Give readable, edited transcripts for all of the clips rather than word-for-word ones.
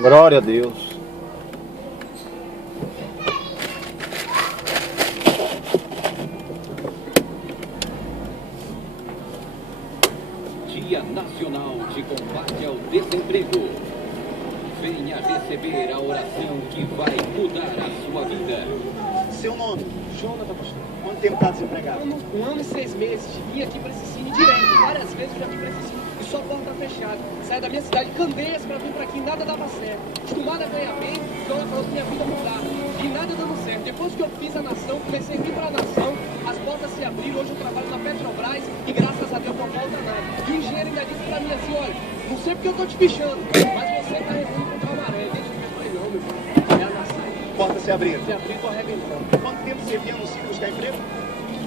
Glória a Deus. Dia Nacional de Combate ao Desemprego. Venha receber a oração que vai mudar a sua vida. Seu nome? Jonathan, pastor. Quanto tempo está desempregado? Um ano e 6 meses. Vim aqui para esse cine direto. Várias vezes eu já vim para esse cine e só a porta fechada. Saí da minha cidade, Candeias, para vir para aqui, nada dava certo. Acostumado a ganhar bem, então eu falou que minha vida mudar. E nada dando certo. Depois que eu fiz a nação, comecei a vir para a nação, as portas se abriram. Hoje eu trabalho na Petrobras e graças a Deus não falta nada. E o engenheiro ainda disse para mim assim: olha, não sei porque eu tô te pichando, mas você tá rezando contra o amarelo. Desde que eu falei: não, meu filho, é a nação. Portas se abriram. Se abriu, tô arrebentando. Quanto tempo você vinha no cine buscar emprego?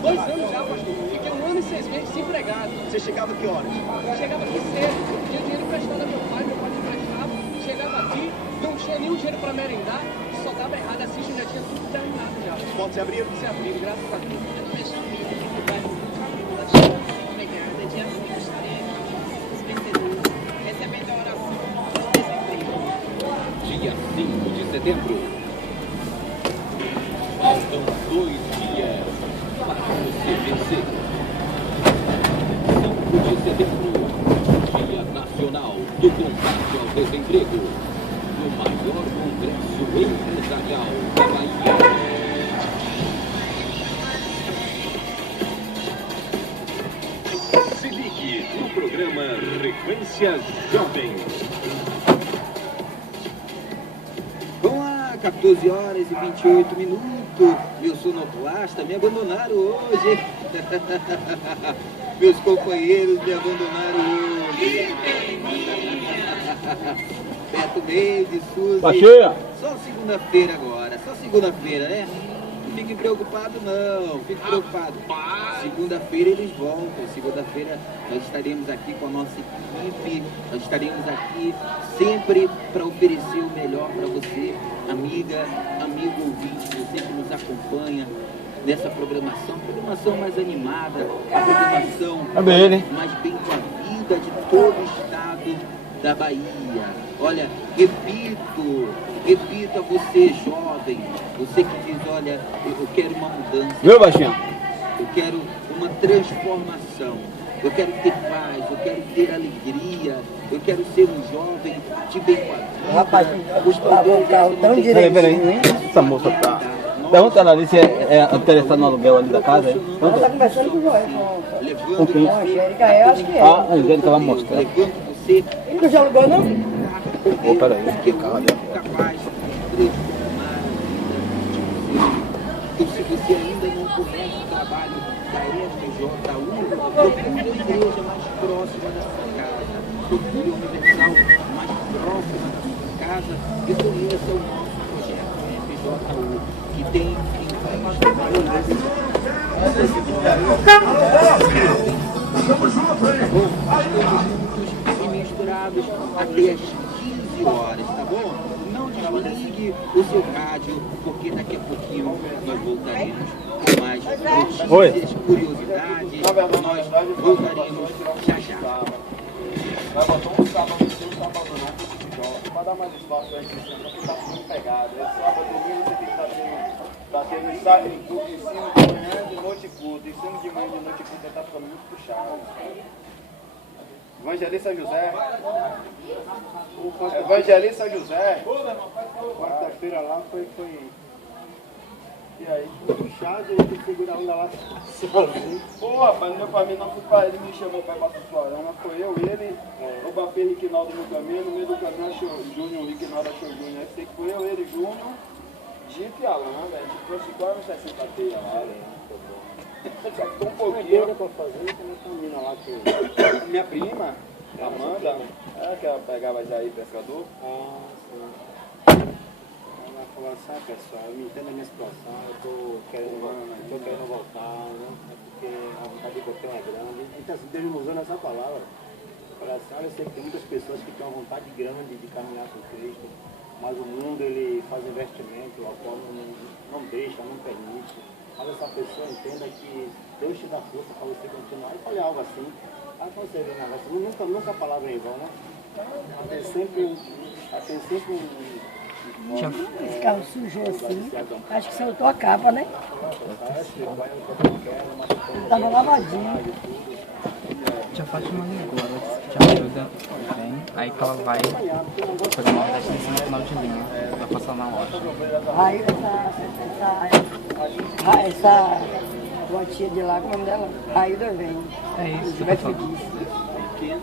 2 anos já, pastor. Fiquei 1 ano e 6 meses desempregado. Você chegava que horas? Chegava aqui cedo, tinha dinheiro emprestado a meu pai me emprestava. Chegava aqui, não tinha nenhum dinheiro para merendar, só dava errado assim, já tinha tudo terminado já. As portas se abriram? Se abriu, graças a Deus. Meu nome é Jamila, aqui do bairro Camila. Obrigada. Dia 5 estarei aqui com os vencedores, recebendo a oração do desemprego. Dia 5 de setembro. Faltam 2 dias para você vencer. 5 de setembro, Dia Nacional do Combate ao Desemprego, no maior congresso empresarial da Bahia. Se ligue no programa Frequência Jovem. Vão lá, 14 horas e 28 minutos. Meu sonoplasta me abandonaram hoje. Meus companheiros me abandonaram hoje. Beto Mendes, Suzy. Tá cheia? Só segunda-feira agora, só segunda-feira, né? Não fiquem preocupados não, fiquem preocupados. Segunda-feira eles voltam, segunda-feira nós estaremos aqui com a nossa equipe, nós estaremos aqui sempre para oferecer o melhor para você, amiga, amigo ouvinte, você que nos acompanha nessa programação mais animada, a programação mais bem com a vida de todo o estado da Bahia. Olha, repito a você jovem, você que diz, olha, eu quero uma mudança. Viu, baixinho? Eu quero uma transformação. Eu quero ter paz, eu quero ter alegria, eu quero ser um jovem de bem com a vida. Rapaz, os poderes carro tão direito. Peraí. Essa moça tá. Pergunta ela ali se é interessada no aluguel ali da casa, hein? Ela está conversando com o Joel. Levando quem? Com a Angélica, eu acho que é. Ah, a Angélica vai mostrar. levando você Ele não já alugou, não? Ô, peraí. porque eu sou capaz de transformar a vida de você. Então, se você ainda não conhece o trabalho da FJU, procure a igreja mais próxima da sua casa, procure a Universal mais próxima da sua casa e conheça o nosso projeto FJU, que tem vários trabalhos e misturados até as 15 horas, tá bom? Não desligue o seu rádio, porque daqui a pouquinho nós voltaremos com mais notícias, curiosidades. Nós voltaremos já já. Vai botar um sábado no seu, sábado não, para dar mais espaço aí, porque tá muito pegado. Esse sábado, domingo, você tem que tá tendo ensino de manhã, de noite culto. Ensino de manhã, de noite culto, tá ficando muito puxado. Evangelista José. Evangelista José. Quarta-feira lá foi. E aí, puxado, eu tenho que segurar ainda lá sozinho. Pô, rapaz, meu pai não foi pra ele, me chamou pra ir pra Sussuarana. Foi eu, ele, o Bapê Riquinaldo no caminho, no meio do caminho achou Júnior, Riquinaldo achou Júnior. Aí sei que foi eu, ele, Júnior, Jeep e Alan, velho. Trouxe quase 60 teias lá, velho. Só que tô um pouquinho. Eu pra fazer, tem uma menina lá que. Minha prima, Amanda, que ela pegava já aí, pescador. Ela falou assim, pessoal, eu me entendo a minha situação, eu tô querendo voltar, né? É porque a vontade que eu tenho é grande. Então assim, Deus me usando essa palavra. Eu falei assim, olha, eu sei que tem muitas pessoas que têm uma vontade grande de caminhar com Cristo, mas o mundo ele faz investimento, o qual não deixa, não permite. Mas essa pessoa entenda que Deus te dá força para você continuar. Eu falei algo assim. Aí você vê o negócio, nunca a palavra é em vão, né? Tem sempre Tem sempre Esse carro sujou assim. Acho que soltou a capa, né? Ele tava lavadinho. Tia Fátima ligou, ela disse que te ajuda bem, aí que ela vai fazer uma teste no final de linha, vai passar na loja. Aí essa tia de lá, como dela? Raída vem. É isso que eu Vai tô falando. feliz.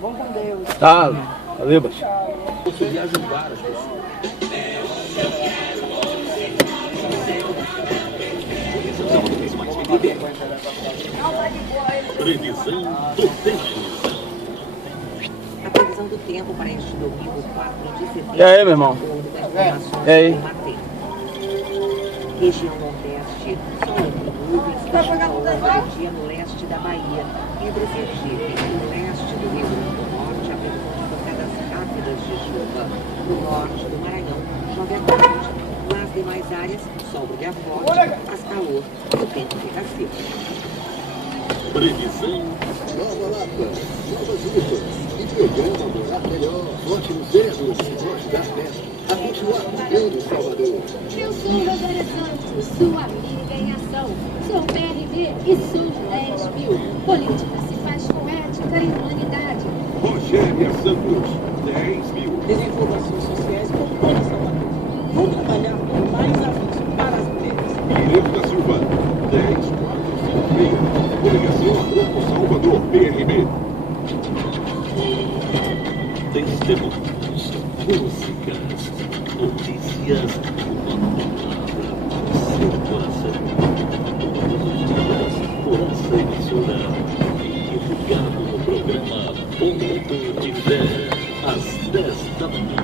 Vamos com Deus. Tá, valeu, baixo. Conseguir ajudar as pessoas. Previsão do tempo. A previsão do tempo para este domingo, 4 de setembro. E aí, meu irmão? E aí? Região Nordeste, sol e nuvens, de dia no leste da Bahia, entre Sergipe e o leste do Rio Grande do Norte, a previsão de pancadas rápidas de chuva. No norte do Maranhão, chove à tarde. Nas demais áreas, sol brilha forte, faz calor e o tempo fica seco. Previsão. Nova Lapa, novas lutas e programa Morar Melhor. Ótimos vereadores vão ajudar a continuar mudando Salvador. Eu sou Rosário Santos, sua amiga em ação. Sou PRB e sou de 10 mil. Política se faz com ética e humanidade. Rogéria Santos, 10 mil. Desenvolvações sociais por toda Salvador. Vou trabalhar com mais avanço para as mulheres. Guilherme da Silva, 10.456. Coligação Agrupo Salvador, PRB. Testemunhos, músicas, notícias, uma palavra, seu coração. Todos os dias, por essa emissora, divulgado no programa Ponto de Fé, às 10 da manhã.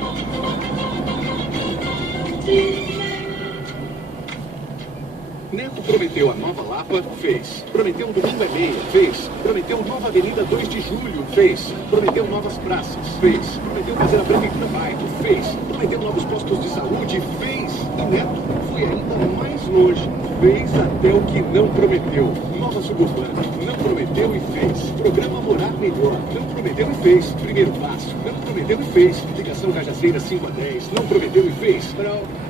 Neto prometeu a Nova Lapa, fez. Prometeu um Domingo é Meia, fez. Prometeu nova Avenida 2 de Julho, fez. Prometeu novas praças, fez. Prometeu fazer a Prefeitura Bairro, fez. Prometeu novos postos de saúde, fez. E Neto foi ainda mais longe, fez até o que não prometeu. Nova Suburbana, não prometeu e fez. Programa Morar Melhor, não prometeu e fez. Primeiro Passo, não prometeu e fez. Ligação Cajazeira 5 a 10, não prometeu e fez.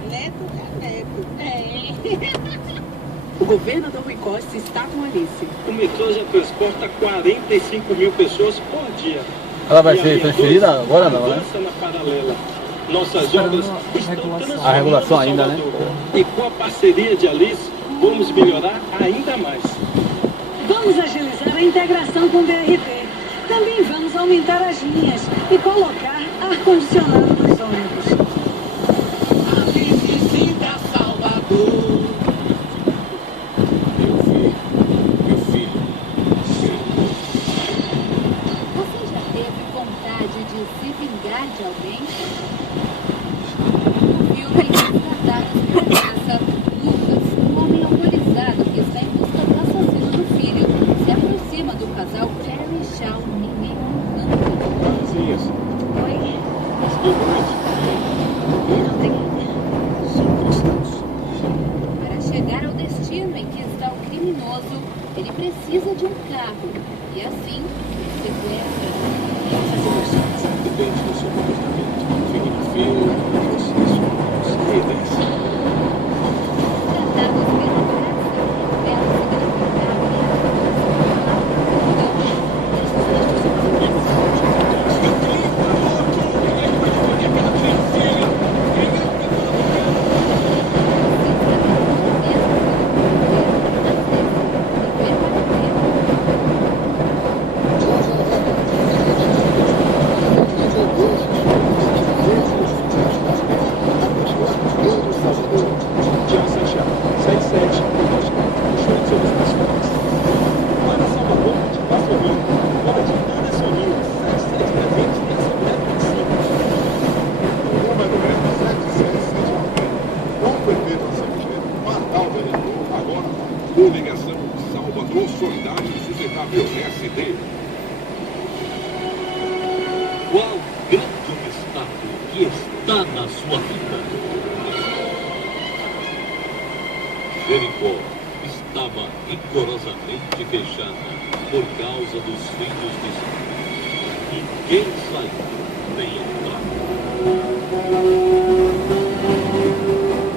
Neto é Neto. O governador Rui Costa está com Alice. O metrô já transporta 45 mil pessoas por dia. Ela vai ser transferida agora não, né? Avança na paralela. Nossas obras estão transformando a regulação ainda, né? Salvador. E com a parceria de Alice, vamos melhorar ainda mais. Vamos agilizar a integração com o BRT. Também vamos aumentar as linhas e colocar ar-condicionado nos ônibus. A visita Salvador. Meu filho. Você já teve vontade de se vingar de alguém? O filme retratado por essa Lucas, um homem alcoolizado que está em busca do assassino do filho, se aproxima do casal Jerry e Shaw em meio a um campo. Oi? Não tem Para chegar ao destino em que está o criminoso, ele precisa de um carro. E assim, sequestra. Depende do seu comportamento. Fique na fila, processo, evidência. Tratados pelo coração, pelo Coligação Salvador Solidário e Sustentável SD. Qual grande obstáculo que está na sua vida? Jericó estava rigorosamente fechada por causa dos filhos de Israel. E quem saiu vem entrar.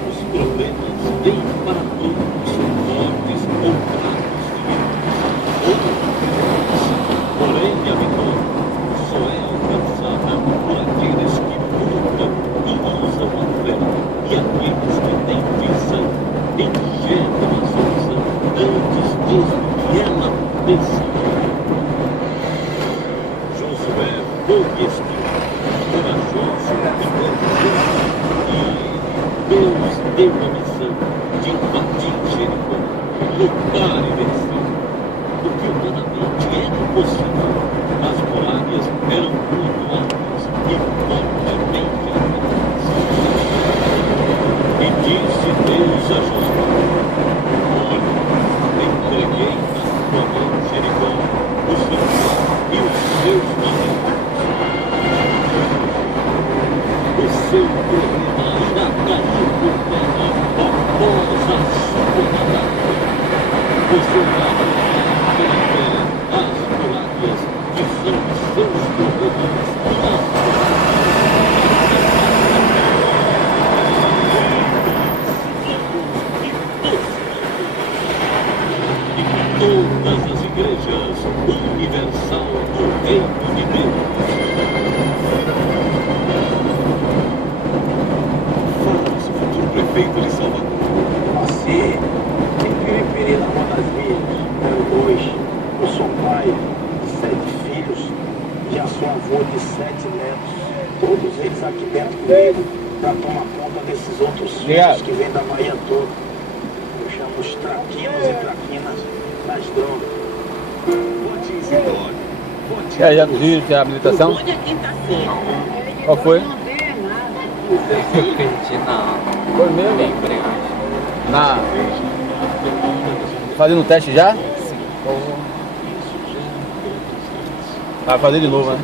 Os problemas vêm para todos, fortes ou fracos de vida. Porém, a vitória só é alcançada por aqueles que lutam e usam a fé, e aqueles que têm visão, enxergam a solução antes mesmo que ela pense. Josué foi espírito, corajoso e corajoso, e a ele Deus deu a missão de invadir Jericó, lutar e vencer. O que humanamente era impossível, as muralhas eram muito altas e fortemente armadas. E disse Deus a Josué: olha, entreguei na tua mão Jericó, o seu pai e os seus guerreiros. O seu problema irá cair por terra após a sua batalha. Você irá pela fé as muralhas que são seus problemas e as todas as igrejas universal do Reino de Deus. Fala, nosso futuro prefeito de Salvador. Você tem que me pedir na mão das minhas. Eu sou pai de 7 filhos, já sou avô de 7 netos. Todos eles aqui dentro comigo, para tomar conta desses outros filhos que vêm da Bahia toda. Eu chamo os traquinos e traquinas das drogas. Vote Isidoro. Vote E aí, já viu a habilitação? Qual foi? Eu perdi na Foi mesmo? embreagem. Na... Fazendo o teste já? Sim. Vai fazer de novo, né?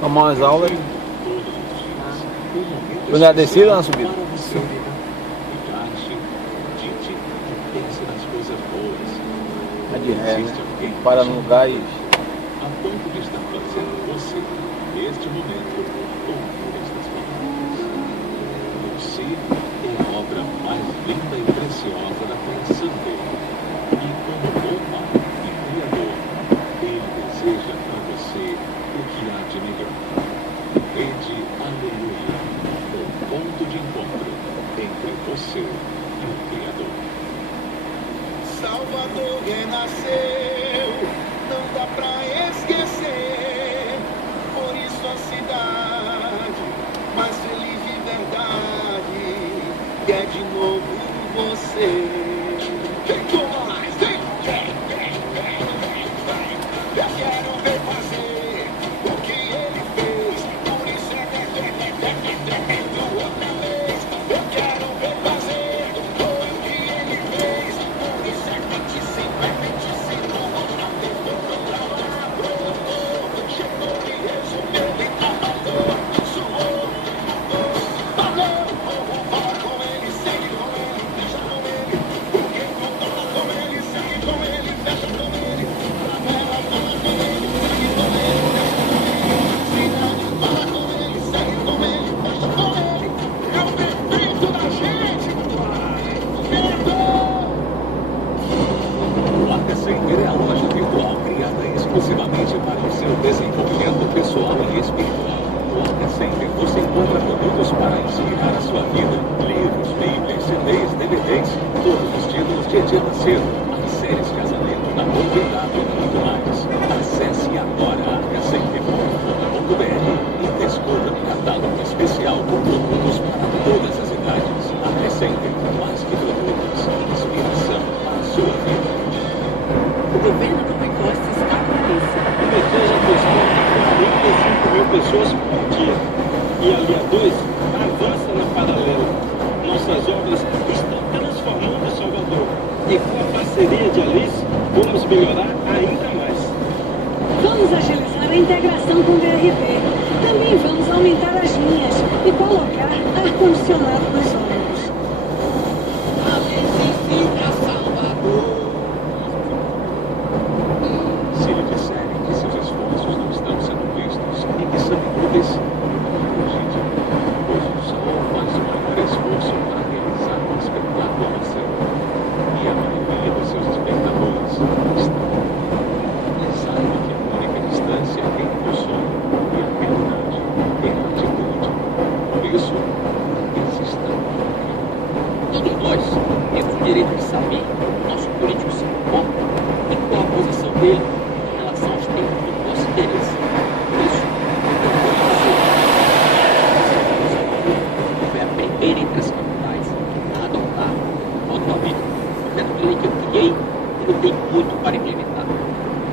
Tomar umas aulas. Foi na descida ou na subida? É de ré, né? Para no lugar e... A ponto de estar fazendo você, neste momento, ouvir estas palavras. Você é a obra mais linda e preciosa da criação dele. E como bom pai e criador, ele deseja para você o que há de melhor. Rede Aleluia, o ponto de encontro entre você e o Criador. Salvador renasceu, não dá pra esquecer. Por isso a cidade mais feliz de verdade quer de novo você. Vem com nós, vem, vem, vem, vem, vem, vem. Eu quero ver fazer o que ele fez. Por isso outra vez. Eu quero ver fazer o que ele fez. Por isso 25, 25, outra vez. Chegou e resolveu e trabalhou. Suou, falou, fala com ele, segue com ele, fecha com ele. Porque controla com ele, segue com ele, fecha com ele. Ela fala com ele, segue com ele, fecha com ele. Cidade fala com ele, segue com ele, fecha com ele. É o prefeito da gente, O Arca Center é a loja virtual criada exclusivamente para o seu desenvolvimento pessoal e espiritual. No Arca Center você encontra produtos para inspirar a sua vida, livros, bíblias, CDs, DVDs, todos os títulos de Edir Macedo, as séries Casamento, Namoro Verdade e muito mais. Acesse agora arcacenter.com.br e descubra um catálogo especial com produtos para todas as idades. Arca Center, mais que produtos, inspiração para a sua vida. O governo do Rui Costa está com isso. O PT já transporta 45 mil pessoas por dia. E a Via 2 avança na paralela. Nossas obras estão transformando Salvador. E com a parceria de Alice, vamos melhorar ainda mais. Vamos agilizar a integração com o DRT. Também vamos aumentar as linhas e colocar ar-condicionado nos ônibus. Se lhe disserem que seus esforços não estão sendo vistos, interesse. Por isso, foi a primeira entre as capitais a adotar o voto aberto. O projeto de lei que eu criei, ele tem muito para implementar.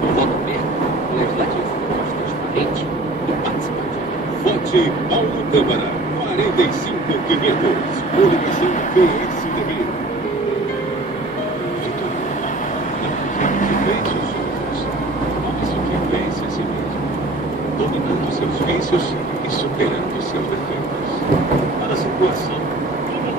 O voto aberto, o legislativo mais transparente e participativo. Vote Paulo Câmara, 45.500. Coligação PSDB. Vence os outros, mas o que vence a si mesmo, dominando seus vícios e superando seus defeitos. Para a situação,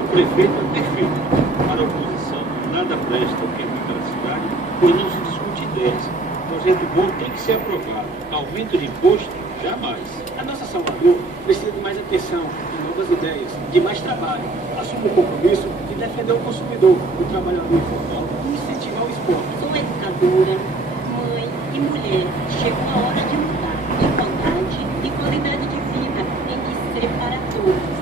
o prefeito é perfeito. Para a oposição, nada presta o que fica na cidade, pois não se discute ideias. Projeto bom tem que ser aprovado. Aumento de imposto, jamais. A nossa Salvador precisa de mais atenção, de novas ideias, de mais trabalho. Assume o compromisso de defender o consumidor, o trabalhador informal e incentivar o esporte. Sou educadora, mãe e mulher. Chegou a hora de mudar. Igualdade e qualidade de vida tem que ser para todos.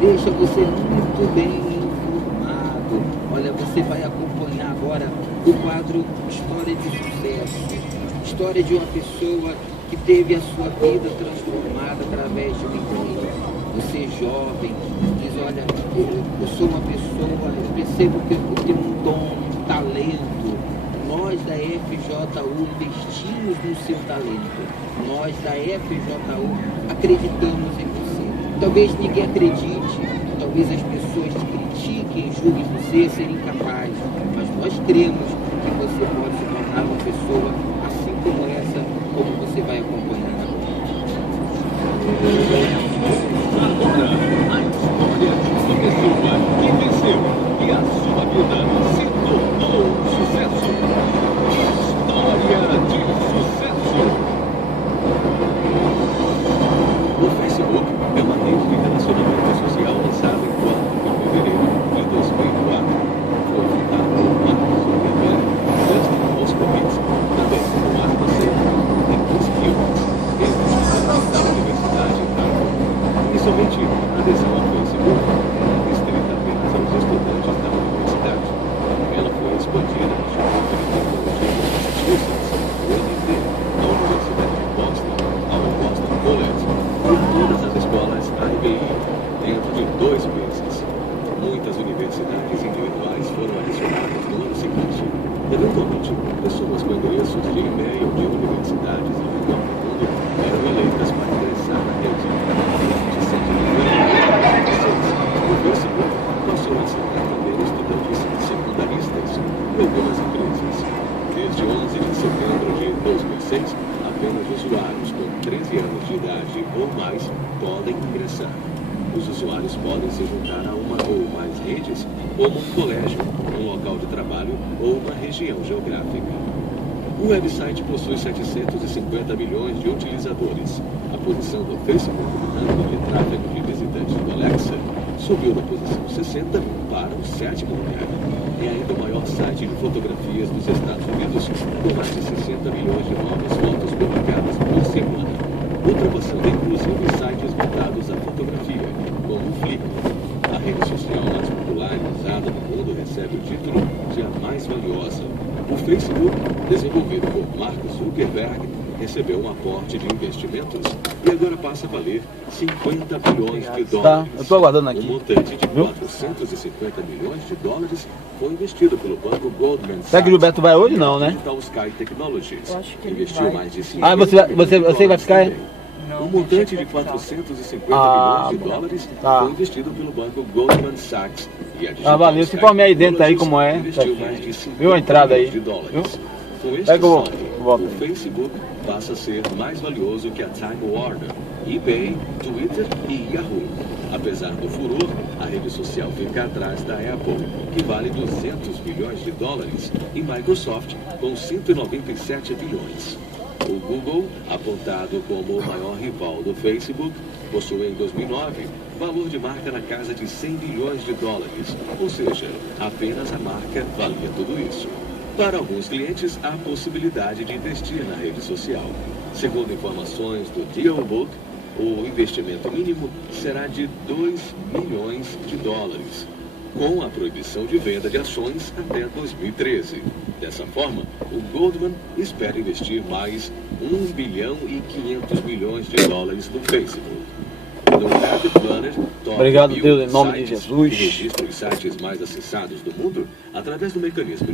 Deixa você muito bem informado. Olha, você vai acompanhar agora o quadro História de Sucesso. História de uma pessoa que teve a sua vida transformada através de um emprego. Você é jovem, diz, olha, eu sou uma pessoa, eu percebo que eu tenho um dom, um talento. Nós da FJU investimos no seu talento. Nós da FJU acreditamos em você. Talvez ninguém acredite, talvez as pessoas te critiquem, julguem você ser incapaz, mas nós cremos que você pode se tornar uma pessoa assim como essa, como você vai acompanhar agora. Agora, a história de uma pessoa que venceu e a sua vida se tornou um sucesso. História de sucesso. O Facebook é uma rede de relacionamento social lançada em 4 de fevereiro de 2004. Foi fundada por Mark Zuckerberg, Justin Moscovitz, também por Mark Serra e Chris Hughes, ex-estudante da Universidade de Harvard. Inicialmente, a adesão ao Facebook era restrita apenas aos estudantes da universidade. Ela foi expandida no Instituto de Tecnologia de Massachusetts, o MIT, na Universidade de Boston, ao Boston College, e todas as escolas IBI dentro de 2 meses. Muitas universidades individuais foram adicionadas no ano seguinte. Eventualmente, pessoas com endereços de e-mail de universidades ao redor do mundo eram eleitas para ingressar na rede. O Facebook passou a aceitar também estudantes secundaristas e algumas empresas. Desde 11 de setembro de 2006, apenas usuários com 13 anos de idade ou mais podem ingressar. Os usuários podem se juntar a uma ou mais redes, como um colégio, um local de trabalho ou uma região geográfica. O website possui 750 milhões de utilizadores. A posição do Facebook no ranking de tráfego de visitantes do Alexa subiu da posição 60 para o 7º lugar. É ainda o maior site de fotografias dos Estados Unidos, com mais de 60 milhões de novas fotos publicadas por semana, ultrapassando inclusive sites voltados à fotografia, como o Flickr. A rede social mais popular e usada no mundo recebe o título de a mais valiosa. O Facebook, desenvolvido por Mark Zuckerberg, recebeu um aporte de investimentos e agora passa a valer 50 bilhões de dólares. Tá, eu tô aguardando aqui. Um montante de 450 milhões de dólares foi investido pelo banco Goldman Sachs. Será que o Gilberto vai hoje? Não, né? Digital Sky Technologies. Eu acho que ele investiu vai. mais de 50 Ah, você vai ficar aí? um montante de 450 milhões de dólares tá. foi investido pelo banco Goldman Sachs. E a Digital valeu. Se Sky informe aí dentro aí como é. investiu mais de 50 Viu a entrada aí? milhões de dólares. Viu? Com este Pega o saldo, voto. o Facebook passa a ser mais valioso que a Time Warner, eBay, Twitter e Yahoo. Apesar do furor, a rede social fica atrás da Apple, que vale 200 bilhões de dólares, e Microsoft, com 197 bilhões. O Google, apontado como o maior rival do Facebook, possui em 2009 valor de marca na casa de 100 bilhões de dólares, ou seja, apenas a marca valia tudo isso. Para alguns clientes, há a possibilidade de investir na rede social. Segundo informações do Dealbook, o investimento mínimo será de 2 milhões de dólares, com a proibição de venda de ações até 2013. Dessa forma, o Goldman espera investir mais 1 bilhão e 500 milhões de dólares no Facebook. No Habit Planner, Obrigado, Deus, em nome de Jesus. Registra os sites mais acessados do mundo através do mecanismo